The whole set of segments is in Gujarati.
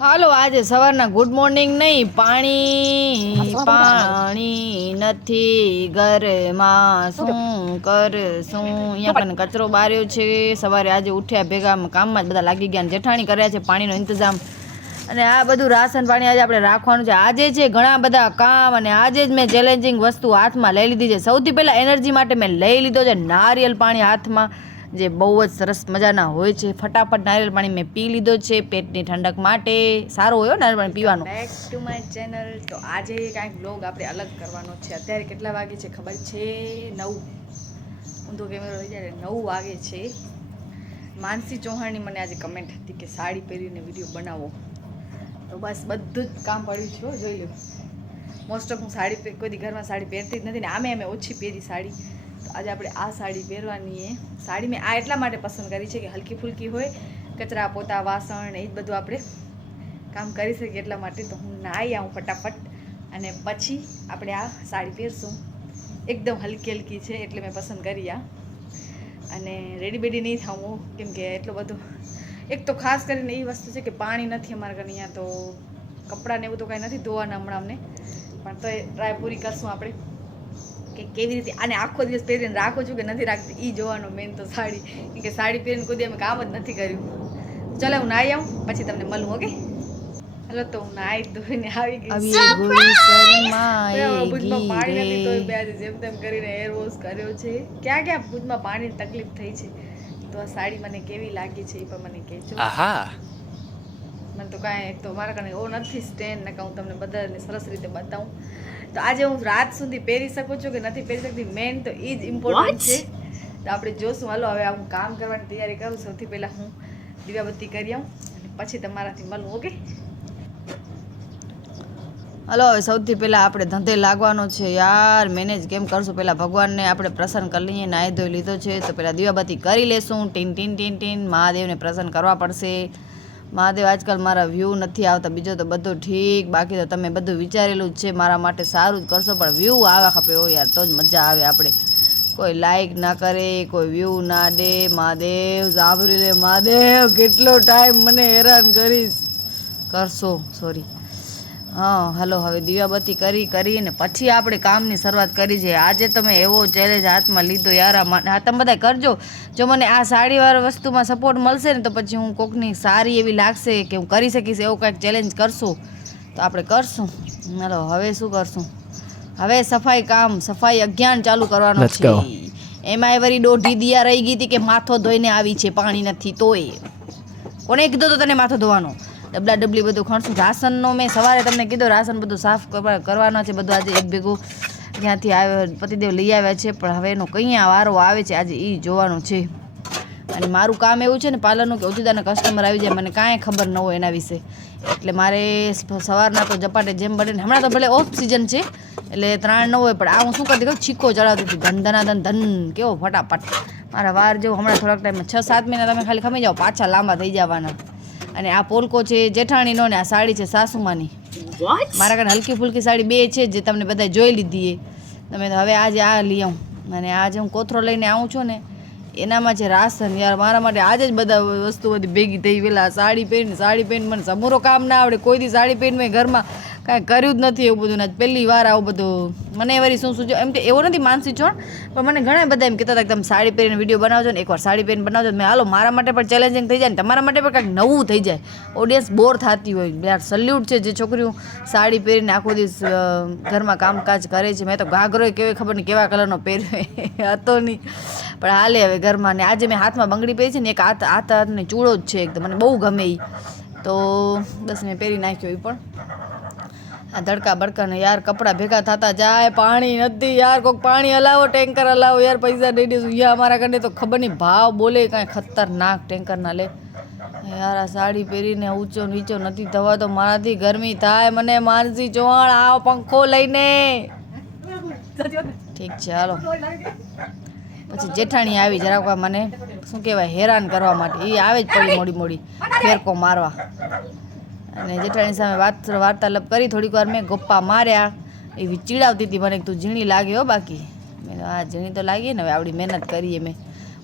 હાલો આજે સવારના ગુડ મોર્નિંગ નહીં પાણી પાણી. નથી ઘરમાં. શું કરશું? અહીંયા પણ કચરો બાર્યો છે. સવારે આજે ઉઠ્યા ભેગા કામમાં જ બધા લાગી ગયા જેઠાણી કર્યા છે પાણીનો ઇંતજામ. અને આ બધું રાશન પાણી આજે આપણે રાખવાનું છે. આજે છે ઘણા બધા કામ અને આજે જ મેં ચેલેન્જિંગ વસ્તુ હાથમાં લઈ લીધી છે. સૌથી પહેલાં એનર્જી માટે મેં લઈ લીધો છે નારિયેલ પાણી હાથમાં. જે બહુ જ સરસ મજાના હોય છે. ફટાફટ નારિયેળ પાણી મેં પી લીધો છે. પેટની ઠંડક માટે સારું હોય નારિયેળ પાણી પીવાનું. બેક ટુ માય ચેનલ તો આજે કાંઈક બ્લોગ આપણે અલગ કરવાનો છે. અત્યારે કેટલા વાગે છે ખબર છે? નવ. ઊંધો કેમેરો લઈ જાય નવ વાગે છે. માનસી ચૌહાણની મને આજે કમેન્ટ હતી કે સાડી પહેરીને વીડિયો બનાવો. તો બસ બધું જ કામ પડ્યું છે જોઈ લો મોસ્ટ ઓફ હું સાડી કોઈ ઘરમાં સાડી પહેરતી જ નથી ને આમે અમે ઓછી પહેરી સાડી. આજે આપણે આ સાડી પહેરવાની એ સાડી મેં આ એટલા માટે પસંદ કરી છે કે હલકી ફુલકી હોય, કચરા પોતા, વાસણ, એ જ બધું આપણે કામ કરી શકીએ એટલા માટે. તો હું નાહી આવું ફટાફટ અને પછી આપણે આ સાડી પહેરશું. એકદમ હલકી હલકી છે એટલે મેં પસંદ કરી આ. અને રેડી બેડી નહીં થવું કેમ કે બધું એક તો ખાસ કરીને એ વસ્તુ છે કે પાણી નથી અમારા ઘરે અહીંયા, તો કપડાં ને એવું તો કાંઈ નથી ધોવાના હમણાં અમને. પણ તો ટ્રાય પૂરી કરશું આપણે. કે કેવી રીતે આને આખો દિવસ પહેરીને રાખું છું કે નથી રાખતી? એ જોવાનો મેન તો સાડી. કે સાડી પહેરીને કોઈ અમે કામ જ નથી કર્યું. ચાલો હું નાહી આવું પછી તમને મળું ઓકે? હલો તો હું નાહી ધોઈને આવી ગઈ. ભુજમાં પાણી નથી તો બે આજે જેમ તેમ કરીને હેર વોશ કર્યો છે. ક્યાં ક્યાં? ભુજમાં પાણીની તકલીફ થઈ છે. તો આ સાડી મને કેવી લાગી છે એ પણ મને કહેજો. આહા. મને તો કાંઈ તો મારા કારણે એવો નથી સ્ટેન્ડ ને કે હું તમને બધાને સરસ રીતે બતાવું. તો આજે હું રાત સુધી પહેરી શકું છું કે નથી પહેરી શકતી? મેન તો એ જ ઇમ્પોર્ટન્ટ છે. તો આપણે જોશું. હાલો હવે હું કામ કરવાની તૈયારી કરું. સૌથી પહેલાં હું દીવાબત્તી કરી આવું અને પછી તમારાથી મળું ઓકે? હલો હવે સૌથી પહેલાં આપણે ધંધે લાગવાનો છે. યાર મેનેજ કેમ કરશું? પહેલાં ભગવાનને આપણે પ્રસન્ન કરી લઈએ. નાહી ધોઈ લીધો છે. તો પહેલાં દીવાબત્તી કરી લેશું. ટીન ટીન ટીન ટીન. મહાદેવને પ્રસન્ન કરવા પડશે. મહાદેવ, આજકાલ મારા વ્યૂ નથી આવતા. બીજો તો બધું ઠીક, બાકી તો તમે બધું વિચારેલું જ છે મારા માટે. સારું જ કરશો, પણ વ્યૂ આવા ખપે. હો યાર, તો જ મજા આવે આપણે કોઈ લાઈક ના કરે, કોઈ વ્યૂ ના દે. મહાદેવ, સાંભળી લે. મહાદેવ, કેટલો ટાઈમ મને હેરાન કરીશ. કરશો સોરી હા હલો હવે દીવાબત્તી કરી કરીને પછી આપણે કામની શરૂઆત કરી છે. આજે તમે એવો ચેલેન્જ હાથમાં લીધો યાર આ તમે બધા કરજો. જો મને આ સાડીવાળા વસ્તુમાં સપોર્ટ મળશે ને તો પછી હું કોકની સારી એવી લાગશે કે હું કરી શકીશ એવું કાંઈક ચેલેન્જ કરશું. તો આપણે કરશું. હલો હવે શું કરશું? હવે સફાઈ કામ સફાઈ અજ્ઞાન ચાલુ કરવાનું છે. એમાં એમાંય વળી દોઢી દિયા રહી ગઈ હતી કે માથો ધોઈને આવી છે પાણી નથી તોય. કોને કીધું તો તને માથો ધોવાનો? ડબલા ડબલી બધું ખણશું રાશનનો મેં સવારે તમને કીધું, રાશન બધું સાફ કરવા- કરવાનો છે, બધું આજે એક ભેગું ત્યાંથી આવ્યો, પતિદેવ લઈ આવ્યા છે, પણ હવે એનો કઅહીંયા વારો આવે છે, આજે એ જોવાનું છે. અને મારું કામ એવું છે ને, પાર્લરનું કે ઓછુદાના કસ્ટમર આવી જાય, મને કાંઈ ખબર ન હોય એના વિશે. એટલે મારે સવારના તો જપાટે જેમ બને હમણાં તો ભલે ઓફ સિઝન છે, એટલે ત્રાણ ન હોય, પણ આ હું શું કરતી કહું છીકો ચડાવતી હતી, ધન ધના ધન ધન કેવો ફટાફટ. મારા વાર જેવું હમણાં થોડાક ટાઈમમાં છ સાત મહિના તમે ખાલી ખમી જાઓ, પાછા લાંબા થઈ જવાના. અને આ પોલકો છે જેઠાણીનો ને આ સાડી છે સાસુમાની. મારા કારણે હલકી ફુલકી સાડી બે છે જે તમને બધા જોઈ લીધી એ. તમે તો હવે આજે આ લઈ આવું. અને આજે હું કોથરો લઈને આવું છું ને એનામાં છે રાસન યાર મારા માટે આજે જ બધા વસ્તુ બધી ભેગી થઈ પેલા સાડી પહેરીને સાડી પહેરીને મને સમૂરો કામ ના આવડે. કોઈ દી સાડી મેં ઘરમાં કાંઈ કર્યું જ નથી એવું બધું ને પહેલી વાર આવું બધું. મને વળી શું શું જો એમ કે એવો નથી માનસી ચોણ પણ મને ઘણા બધા એમ કહેતા હતા કે તમે સાડી પહેરીને વીડિયો બનાવજો ને એકવાર સાડી પહેરીને બનાવજો મેં હાલો, મારા માટે પણ ચેલેન્જિંગ થઈ જાય ને તમારા માટે પણ કાંઈક નવું થઈ જાય. ઓડિયન્સ બોર થતી હોય. યાર સલ્યુટ છે જે છોકરીઓ સાડી પહેરીને આખો દિવસ ઘરમાં કામકાજ કરે છે. મેં તો ઘાઘરો કેવી ખબર નહીં કેવા કલરનો પહેર્યો હતો નહીં. પણ હાલે હવે ઘરમાં ને આજે મેં હાથમાં બંગડી પહેરી છે ને એક હાથ હાથ, હાથને ચૂડો જ છે એકદમ મને બહુ ગમે એ તો બસ મેં પહેરી નાખ્યો એ પણ. આ ધડકા બડકાને યાર કપડાં ભેગા થતા જાય, પાણી નથી યાર કોઈક પાણી હલાવો, ટેન્કર હલાવો, યાર પૈસા દઈ દઈશું યા અમારા ઘરે તો ખબર નહીં, ભાવ બોલે કાંઈ ખતરનાક ટેન્કરના લે. યાર આ સાડી પહેરીને ઊંચો નીચો નથી થવા તો મારાથી ગરમી થાય, મને માનસી ચૌહાણ, આવો પંખો લઈને. ઠીક છે, હાલો. પછી જેઠાણી આવી જરાક મને, શું કહેવાય, હેરાન કરવા માટે. એ આવે જ પડી મોડી મોડી, ફેરકો મારવા. અને જેઠાણી સામે વાત વાર્તાલાપ કરી, થોડીક વાર મેં ગપ્પા માર્યા. એવી ચીડાવતી હતી, મને તું ઝીણી લાગે હો બાકી. મેં આ ઝીણી તો લાગી ને, હવે આવડી મહેનત કરીએ મેં.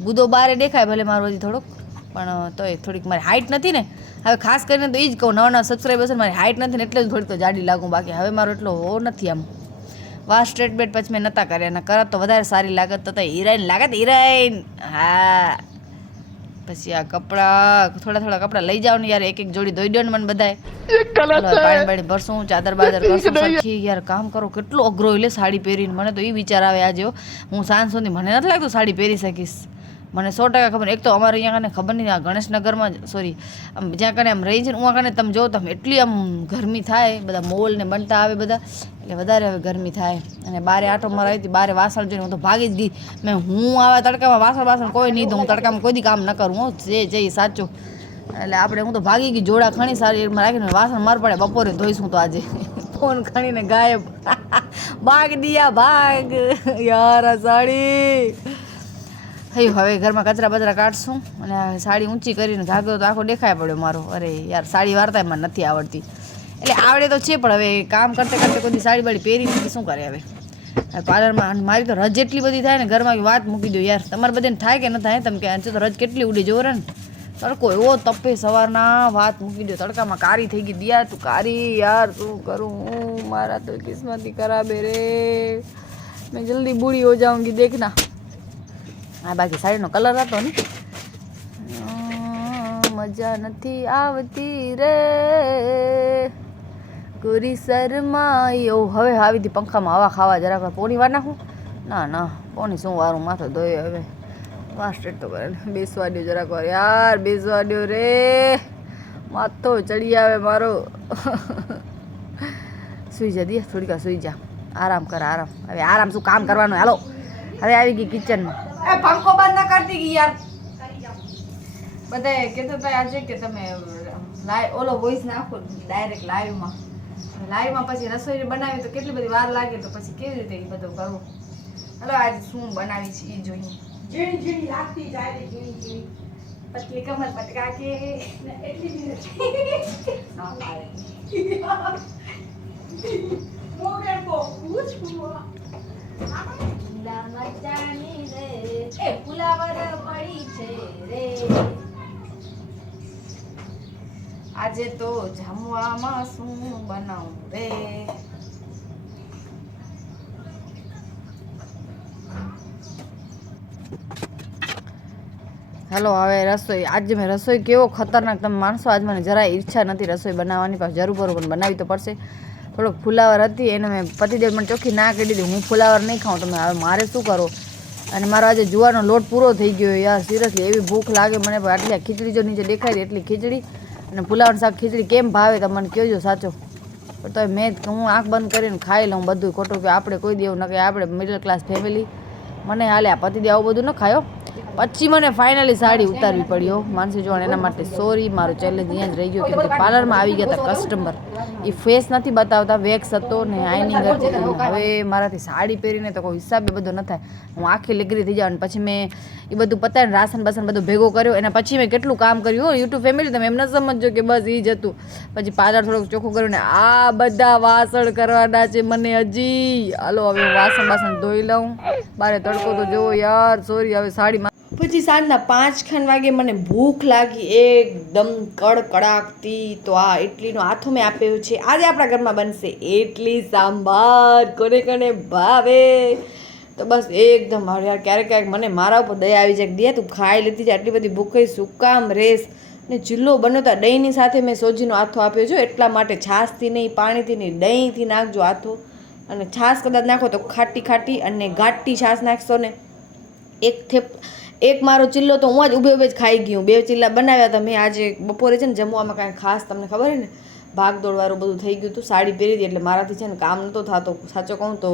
બુદો બારે દેખાય ભલે મારો હજી થોડોક, પણ તોય થોડીક મારી હાઇટ નથી ને. હવે ખાસ કરીને તો એ જ કહું, નવા નવા સબસ્ક્રાઈબર્સ મારી હાઇટ નથી ને, એટલે જ થોડીક તો જાડી લાગું બાકી. હવે મારો એટલો હો નથી આમ. વા સ્ટ્રેટ બેટ પછી મેં નતા કર્યા. અને કરત તો વધારે સારી લાગત તો હિરાઈન લાગત હિરાઈન હા. પછી આ કપડાં થોડા થોડા કપડાં લઈ જાવ ને યાર એક એક જોડી ધોઈ દો ને મને બધાય. પાણી પાણી ભરશું ચાદર બાદર કરશું સખી યાર કામ કરો કેટલો અઘરો એટલે સાડી પહેરીને. મને તો એ વિચાર આવે આજે હું સાંજ સુધી મને નથી લાગતું સાડી પહેરી શકીશ. મને સો ટકા ખબર એક તો અમારે અહીંયા કને ખબર નહીં આ ગણેશનગરમાં સોરી આમ જ્યાં કને આમ રહી છે ઉहाँ કને તમે જો તમે એટલી આમ ગરમી થાય, બધા મોલ ને બનતા આવે બધા, એટલે વધારે હવે ગરમી થાય. અને બારે આટો મારા આવી હતી, બારે વાસણ જોઈને હું તો ભાગી જ ગઈ. મેં હું આવા તડકામાં વાસણ વાસણ કોઈ નહીં તો હું તડકામાં કોઈ દી કામ ન કરું, હું, જે જે સાચું. એટલે આપણે હું તો ભાગી ગઈ, જોડા ખણી સારી રાખીને વાસણ માર પડે બપોરે ધોઈશું તો આજે. ફોન ખણીને ગાયબ. ભાગ દિયા ભાગ, યાર સાડી થયું હવે ઘરમાં કચરા બચરા કાઢશું અને સાડી ઊંચી કરીને ઘાઘરો તો આખો દેખાય પડ્યો મારો. અરે યાર, સાડી વાર્તા મને નથી આવડતી. એટલે આવડે તો છે, પણ હવે કામ કરતે કરતે કોઈ સાડી બાડી પહેરી નથી શું કરે હવે? પાર્લરમાં મારી તો રજ એટલી બધી થાય ને, ઘરમાં વાત મૂકી દો યાર. તમારે બધાને થાય કે ન થાય, તમે કે તો રજ કેટલી ઉડી જોવો ને? તડકો એવો તપે સવારના, વાત મૂકી દો, તડકામાં કારી થઈ ગઈ, દિયા તું કારી, યાર શું કરું હું? મારા તો કિસ્મતી ખરાબે રે. મેં જલ્દી બુડી હો જાઉંગી દેખના આ બાકી સાડીનો કલર હતો ને. મજા નથી આવતી રે. ગોરી શરમાયો. હવે આવી હતી પંખામાં હવા ખાવા જરાક પોણી વાર નાખું? ના ના, પોણી શું વારું માથો ધોયો હવે. માસ્ટર તો કરે. બેસવા દ્યો જરાક વાર. યાર, બેસવા દ્યો રે. માથો ચડી આવે મારો. સુઈ જા દિયા, થોડીક સુઈ જા. આરામ કર, આરામ. હવે આરામ શું કામ કરવાનું? હાલો. હવે આવી ગઈ કિચનમાં એ પંખો બંધ ના કરતી ગઈ યાર? બધાએ કીધું ભાઈ આજે કે તમે લાઈવ ઓલો વોઇસ નાખો ડાયરેક્ટ લાઈવમાં લાઈવમાં પછી રસોઈ બનાવી તો કેટલી બધી વાર લાગે તો પછી કેવી રીતે એ બધું કરવું હલો આજે શું બનાવી છે એ જોઈએ. ઝીણી ઝીણી લાગતી જાય ઝીણી ઝીણી. પતલી કમર પટકા કે એટલી બધી કો આજે તો જમવામાં શું બનાવું રે? હાલો, હવે રસોઈ. આજે મેં રસોઈ કેવો ખતરનાક. તમે માણસો, આજ મને જરાય ઈચ્છા નથી રસોઈ બનાવવાની, પણ જરૂર પણ બનાવી તો પડશે. થોડોક ફુલાવર હતી એને મેં પતિદેવ મને ચોખ્ખી ના કરી દીધી. હું ફુલાવર નહીં ખાઉં. તમે હવે મારે શું કરો? અને મારો આજે જુવારનો લોટ પૂરો થઈ ગયો. યાર સિરિયસલી એવી ભૂખ લાગે મને. આટલી આ ખીચડી જો નીચે દેખાય એટલી ખીચડી. અને ફુલાવર શાક ખીચડી કેમ ભાવે તમને મને કહેજો સાચો. પણ તો મેં હું આંખ બંધ કરીને ખાઈ લઉં બધું ખોટું કે આપણે કોઈ દેવું ન કે આપણે મિડલ ક્લાસ ફેમિલી મને હાલે આ પતિદેવ આવું બધું ન ખાયો પછી મને ફાઇનલી સાડી ઉતારવી પડ્યો માનસી જોણ એના માટે સોરી મારો ચેલેન્જ અહીંયા જ રહી ગયો કેમ કે પાર્લરમાં આવી ગયા હતા કસ્ટમર એ ફેસ નથી બતાવતા વેક્સ હતો ને આઈનિંગ હતી હવે મારાથી સાડી પહેરીને તો કોઈ હિસાબે બધો ન થાય. હું આખી લીગરી થઈ જાઉં અને પછી મેં એ બધું પતાવીને રાસન બાસન બધું ભેગો કર્યો. એના પછી મેં કેટલું કામ કર્યું. યુટ્યુબ ફેમિલી તમે એમ ન સમજો કે બસ એ જ હતું. પછી પાછળ થોડુંક ચોખ્ખું કર્યું ને આ બધા વાસણ કરવાના છે મને હજી. હાલો હવે વાસણ બાસણ ધોઈ લઉં. બારે તડકો તો જોવો યાર સોરી હવે સાડીમાં પછી સાંજના પાંચ ખાન વાગે મને ભૂખ લાગી, એકદમ કડકડાકતી તો આ ઇડલીનો હાથો મેં આપ્યો છે. આજે આપણા ઘરમાં બનશે ઇડલી સાંભાર, કોને કોને ભાવે. તો બસ એકદમ મારે યાર ક્યારેક ક્યારેક મને મારા ઉપર દયા આવી જાય દે તું ખાઈ લીધી છે, આટલી બધી ભૂખ શું કામ રેસ? ને ચૂલ્લો બનાવતા દહીંની સાથે મેં સોજીનો આથો આપ્યો છે એટલા માટે છાશથી નહીં, પાણીથી નહીં, દહીંથી નાખજો આથો. અને છાશ કદાચ નાખો તો ખાટી ખાટી અને ઘાટી છાશ નાખશો ને. એક થેપ એક મારો ચિલ્લો તો હું જ ઊભે ઊભે જ ખાઈ ગયું બે ચિલ્લા બનાવ્યા હતા મેં આજે બપોરે છે ને જમવામાં કાંઈ ખાસ તમને ખબર છે ને? ભાગ દોડવાળું બધું થઈ ગયું હતું, સાડી પહેરી હતી એટલે મારાથી છે ને કામ નહોતો થતો. સાચો કહું તો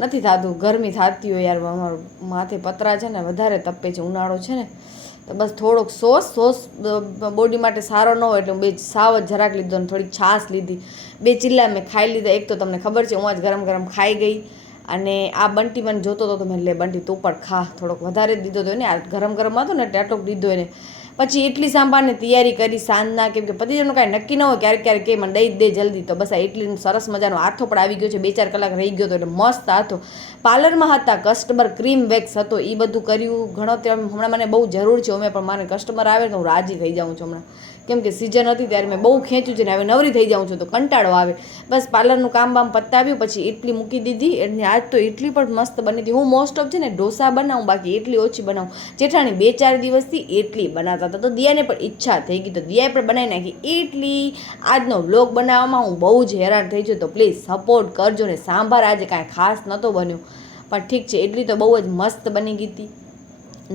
નથી થતું, ગરમી થતી હોય યાર, અમારું માથે પતરા છે ને વધારે તપે છે, ઉનાળો છે ને. તો બસ થોડોક સોસ સોસ બોડી માટે સારો ન હોય એટલે હું બે સાવ જ જરાક લીધો ને થોડીક છાશ લીધી. બે ચિલ્લા મેં ખાઈ લીધા. એક તો તમને ખબર છે, હું આજ ગરમ ગરમ ખાઈ ગઈ. અને આ બંટી મને જોતો હતો તો મેં લે બંટી તું પણ ખા. થોડોક વધારે જ દીધો હતો ને આ ગરમ ગરમ હતો ને એટલે આટલોક દીધો એને. પછી ઇડલી સાંભારની તૈયારી કરી સાંજના, કેમ કે પતિદેવનું કાંઈ નક્કી ન હોય ક્યારેક ક્યારેક કે મને દઈ દે જલ્દી. તો બસ આ ઇડલીનો સરસ મજાનો આથો પણ આવી ગયો છે. બે ચાર કલાક રહી ગયો હતો એટલે મસ્ત આથો પાર્લરમાં હતા કસ્ટમર ક્રીમ વેક્સ હતો એ બધું કર્યું. ઘણો ત્યાં હમણાં મને બહુ જરૂર છે, અમે પણ મારે કસ્ટમર આવે તો હું રાજી થઈ જાઉં છું હમણાં. કેમ કે સિઝન હતી ત્યારે મેં બહુ ખેંચ્યું છે ને હવે નવરી થઈ જાઉં છું, તો કંટાળો આવે. બસ પાર્લરનું કામ બામ પતાવ્યું, પછી ઇડલી મૂકી દીધી. અને આજ તો ઇડલી પણ મસ્ત બની હતી. હું મોસ્ટ ઓફ છે ને ઢોસા બનાવું, બાકી ઇડલી ઓછી બનાવું. જેઠાણી બે ચાર દિવસથી ઇડલી બનાવતા હતા. તો દિયાને પણ ઈચ્છા થઈ ગઈ. તો દિયાએ પણ બનાવી નાખી. એટલી આજનો વ્લોગ બનાવવામાં હું બહુ જ હેરાન થઈ છું. તો પ્લીઝ સપોર્ટ કરજો ને સાંભાર આજે કાંઈ ખાસ નહોતો બન્યો. પણ ઠીક છે એટલી તો બહુ જ મસ્ત બની ગઈ હતી.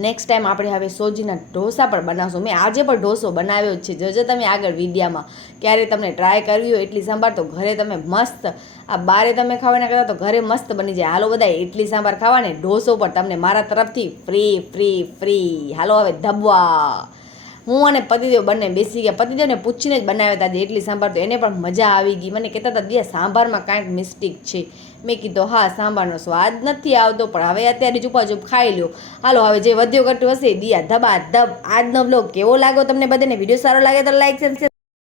નેક્સ્ટ ટાઈમ આપણે હવે સોજીના ઢોસા પણ બનાવશું. મેં આજે પણ ઢોસો બનાવ્યો છે. જોજો તમે આગળ વિદ્યામાં ક્યારે તમને ટ્રાય કરવી હોય એટલી સાંભાર, તો ઘરે તમે મસ્ત આ બારે તમે ખાવાના કરતા તો ઘરે મસ્ત બની જાય. હાલો બધા ઇડલી સાંભાર ખાવાને ઢોસો પણ તમને મારા તરફથી ફ્રી ફ્રી ફ્રી હાલો હવે, ધબવા. હું અને પતિદેવ બંને બેસી ગયા. પતિદેવને પૂછીને જ બનાવ્યા હતા એટલી સાંભળતો એને પણ મજા આવી ગઈ. મને કહેતા હતા દિયા સાંભારમાં કાંઈક મિસ્ટેક છે. મેં કીધું, હા, સાંભારનો સ્વાદ નથી આવતો, પણ હવે અત્યારે ચૂપાચૂપ ખાઈ લો હાલો, હવે જે વધ્યો ઘટ્યું હશે દિયા ધબા ધબ. આજનો બ્લોગ કેવો લાગ્યો તમને બધાને? વીડિયો સારો લાગે તો લાઈક